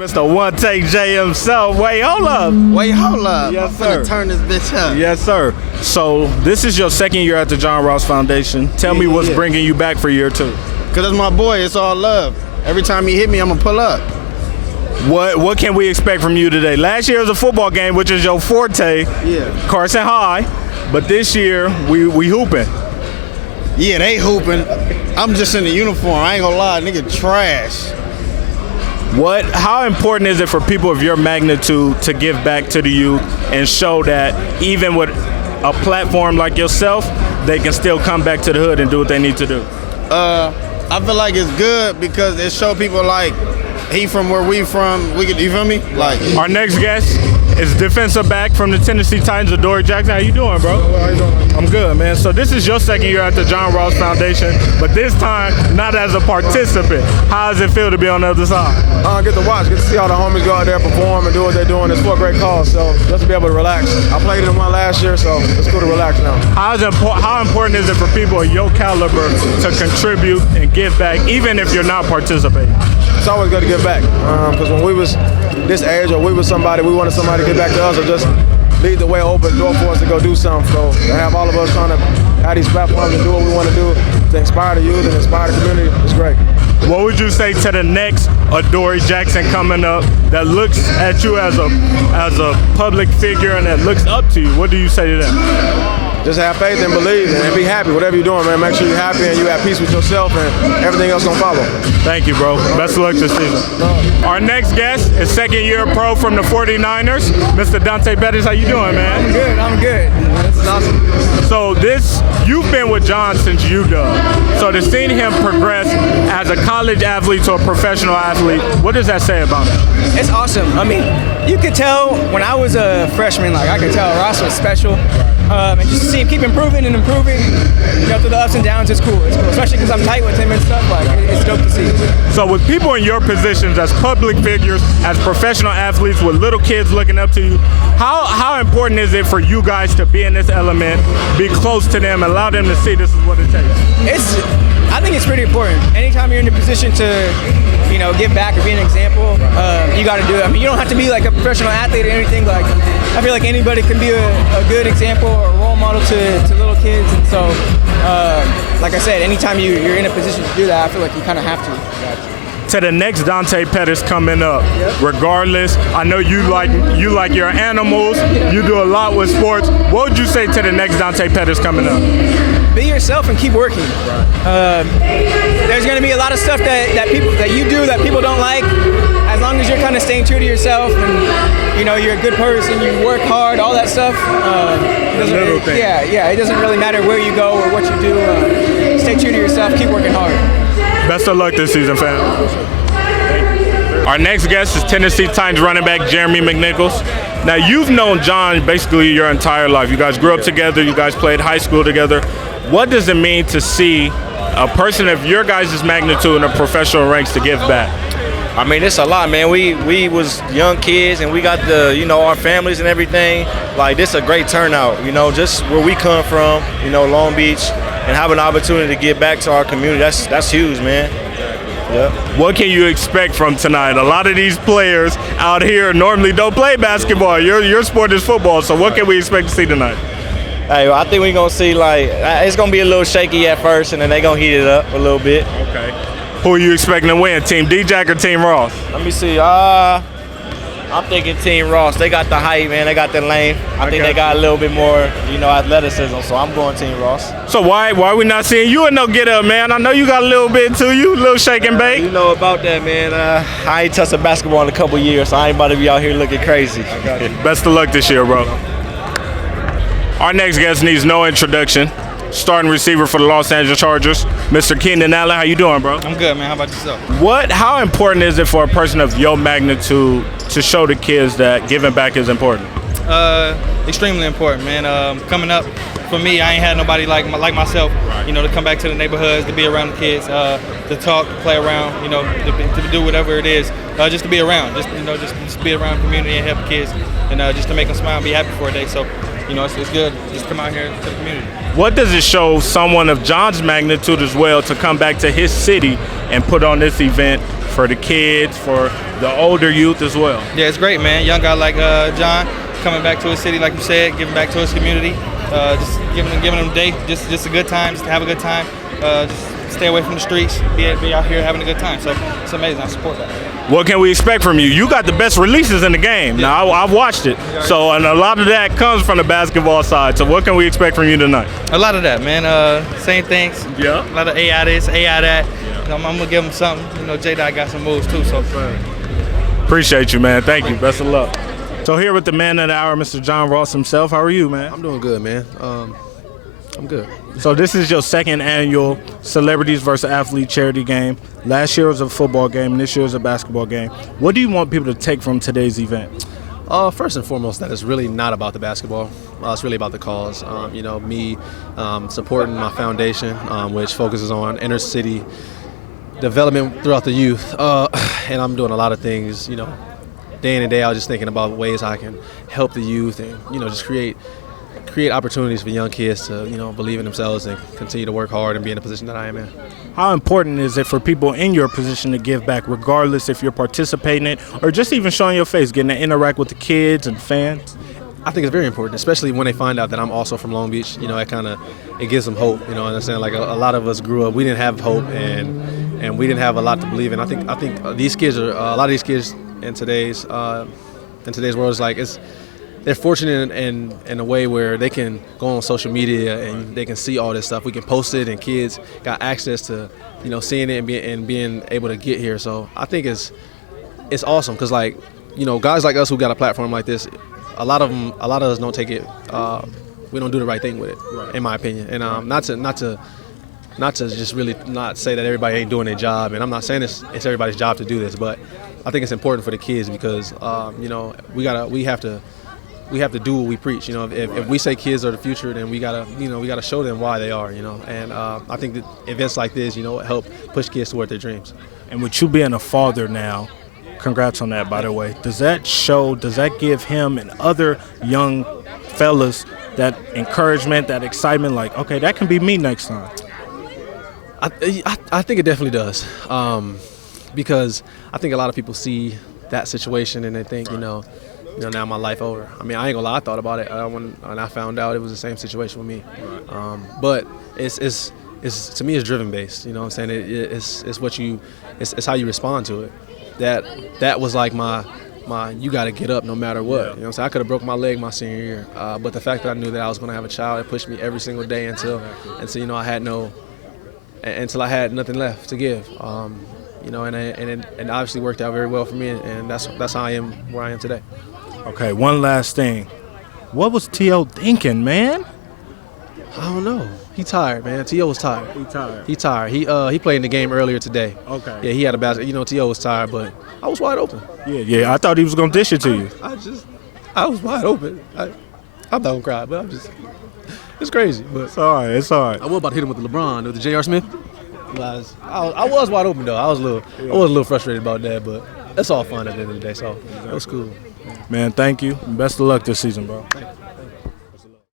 Mr. One Take J himself. Wait, hold up. Yes, sir. I'm finna turn this bitch up. Yes, sir. So this is your second year at the John Ross Foundation. Tell me what's bringing you back for year two. Cause that's my boy. It's all love. Every time he hit me, I'ma pull up. What can we expect from you today? Last year was a football game, which is your forte. Yeah. Carson High. But this year we hooping. Yeah, they hooping. I'm just in the uniform. I ain't gonna lie, nigga trash. How important is it for people of your magnitude to give back to the youth and show that even with a platform like yourself, they can still come back to the hood and do what they need to do? I feel like it's good because it show people like he from where we from. You feel me? Like our next guest is defensive back from the Tennessee Titans, Adoree Jackson. How you doing, bro? How you doing? I'm good, man. So this is your second year at the John Ross Foundation, but this time not as a participant. How does it feel to be on the other side? I get to watch, get to see all the homies go out there, perform, and do what they're doing. It's for a great cause, so just to be able to relax. I played in one last year, so it's cool to relax now. How important is it for people of your caliber to contribute and give back, even if you're not participating? It's always good to give back, because when we was this age or we was somebody, we wanted somebody to give back to us or just lead the way, open the door for us to go do something. So to have all of us trying to have these platforms and do what we want to do to inspire the youth and inspire the community is great. What would you say to the next Adoree Jackson coming up that looks at you as a public figure and that looks up to you? What do you say to them? Just have faith and believe and be happy. Whatever you're doing, man, make sure you're happy and you have peace with yourself and everything else gonna follow. Thank you, bro. Best of luck this season. Our next guest is second-year pro from the 49ers, Mr. Dante Pettis. How you doing, man? I'm good. This is awesome. So you've been with John since UW. So to see him progress as a college athlete to a professional athlete, what does that say about him? It's awesome. I mean, you could tell when I was a freshman, I could tell Ross was special. And just to see him keep improving and improving, through the ups and downs, it's cool. It's cool, especially because I'm tight with him and stuff. It's dope to see. So with people in your positions as public figures, as professional athletes with little kids looking up to you, how important is it for you guys to be in this element, be close to them, allow them to see this is what it takes? I think it's pretty important. Anytime you're in a position to, give back or be an example, you got to do it. I mean, you don't have to be like a professional athlete or anything. I feel like anybody can be a good example or a role model to little kids. And so, like I said, anytime you're in a position to do that, I feel like you kind of have to. To the next Dante Pettis coming up, regardless, I know you like your animals, you do a lot with sports. What would you say to the next Dante Pettis coming up? Be yourself and keep working. There's going to be a lot of stuff that you do that people don't like. As long as you're kind of staying true to yourself and you're a good person, you work hard, all that stuff. It doesn't really matter where you go or what you do. Stay true to yourself. Keep working hard. Best of luck this season, fam. Our next guest is Tennessee Titans running back Jeremy McNichols. Now, you've known John basically your entire life. You guys grew up together. You guys played high school together. What does it mean to see a person of your guys' magnitude in the professional ranks to give back? I mean, it's a lot, man. We was young kids and we got our families and everything. This is a great turnout, just where we come from, Long Beach, and have an opportunity to give back to our community. That's huge, man. Yeah. What can you expect from tonight? A lot of these players out here normally don't play basketball. Your sport is football, so what can we expect to see tonight? Hey, I think we're going to see, it's going to be a little shaky at first, and then they're going to heat it up a little bit. Okay. Who are you expecting to win, Team D-Jack or Team Ross? Let me see. I'm thinking Team Ross. They got the height, man. They got the length. I think they got a little bit more, athleticism, so I'm going Team Ross. So why we not seeing you in no get-up, man? I know you got a little bit to you, a little shake and bake. You know about that, man. I ain't touched a basketball in a couple years, so I ain't about to be out here looking crazy. Best of luck this year, bro. Our next guest needs no introduction. Starting receiver for the Los Angeles Chargers, Mr. Kenan Li. How you doing, bro? I'm good, man. How about yourself? How important is it for a person of your magnitude to show the kids that giving back is important? Extremely important, man. Coming up, for me, I ain't had nobody like myself, to come back to the neighborhoods, to be around the kids, to talk, to play around, to do whatever it is, just to be around, just be around the community and help the kids, and just to make them smile and be happy for a day. So, it's good. Just come out here to the community. What does it show someone of John's magnitude as well to come back to his city and put on this event for the kids, for the older youth as well? Yeah, it's great, man. Young guy like John coming back to his city, like you said, giving back to his community, just giving them a day, just a good time, just to have a good time, just stay away from the streets, be out here having a good time. So it's amazing. I support that. What can we expect from you? You got the best releases in the game. Yeah. Now, I've watched it. So, and a lot of that comes from the basketball side. So what can we expect from you tonight? A lot of that, man. Same things. Yeah. A lot of AI this, AI that. Yeah. I'm gonna give him something. You know, J-Dot got some moves too. So Appreciate you, man. Thank you. Best of luck. So here with the man of the hour, Mr. John Ross himself. How are you, man? I'm doing good, man. I'm good. So this is your second annual Celebrities vs. Athlete charity game. Last year was a football game, and this year was a basketball game. What do you want people to take from today's event? First and foremost, that it's really not about the basketball. It's really about the cause. You know, me supporting my foundation, which focuses on inner city development throughout the youth. And I'm doing a lot of things, you know, day in and day out, just thinking about ways I can help the youth and, you know, just create opportunities for young kids to, you know, believe in themselves and continue to work hard and be in the position that I am in. How important is it for people in your position to give back, regardless if you're participating in it or just even showing your face, getting to interact with the kids and fans? I think it's very important, especially when they find out that I'm also from Long Beach. You know, it gives them hope. You know, understand? Like a lot of us grew up, we didn't have hope and we didn't have a lot to believe in. I think these kids are a lot of these kids in today's world is like they're fortunate in a way where they can go on social media and they can see all this stuff. We can post it, and kids got access to, you know, seeing it and being able to get here. So I think it's awesome because, like, you know, guys like us who got a platform like this, a lot of us don't take it. We don't do the right thing with it, right, in my opinion. And not to just really not say that everybody ain't doing their job. And I'm not saying it's everybody's job to do this, but I think it's important for the kids because you know, we have to do what we preach. You know, if we say kids are the future, then we gotta show them why they are. You know, and I think that events like this, you know, help push kids toward their dreams. And with you being a father now, congrats on that, by the way. Does that give him and other young fellas that encouragement, that excitement, like, okay, that can be me next time? I think it definitely does, because I think a lot of people see that situation and they think, you know, now my life over. I mean, I ain't gonna lie, I thought about it when I found out it was the same situation with me. But it's to me, it's driven based. You know what I'm saying? It's how you respond to it. That was like my you got to get up no matter what. You know what I'm saying? I could have broke my leg my senior year, but the fact that I knew that I was gonna have a child, it pushed me every single day until you know, until I had nothing left to give. You know, and it obviously worked out very well for me, and that's how I am where I am today. Okay, one last thing. What was T.O. thinking, man? I don't know. He tired, man. T.O. was tired. He tired. He played in the game earlier today. Okay. Yeah, he had a basket. You know, T.O. was tired, but I was wide open. Yeah. I thought he was gonna dish it to you. I was wide open. I'm not gonna cry, but it's crazy. But It's all right. I was about to hit him with the LeBron, with the J.R. Smith. I was wide open though. I was a little frustrated about that, but it's all fun at the end of the day. So it was cool. Man, thank you. And best of luck this season, bro. Thank you.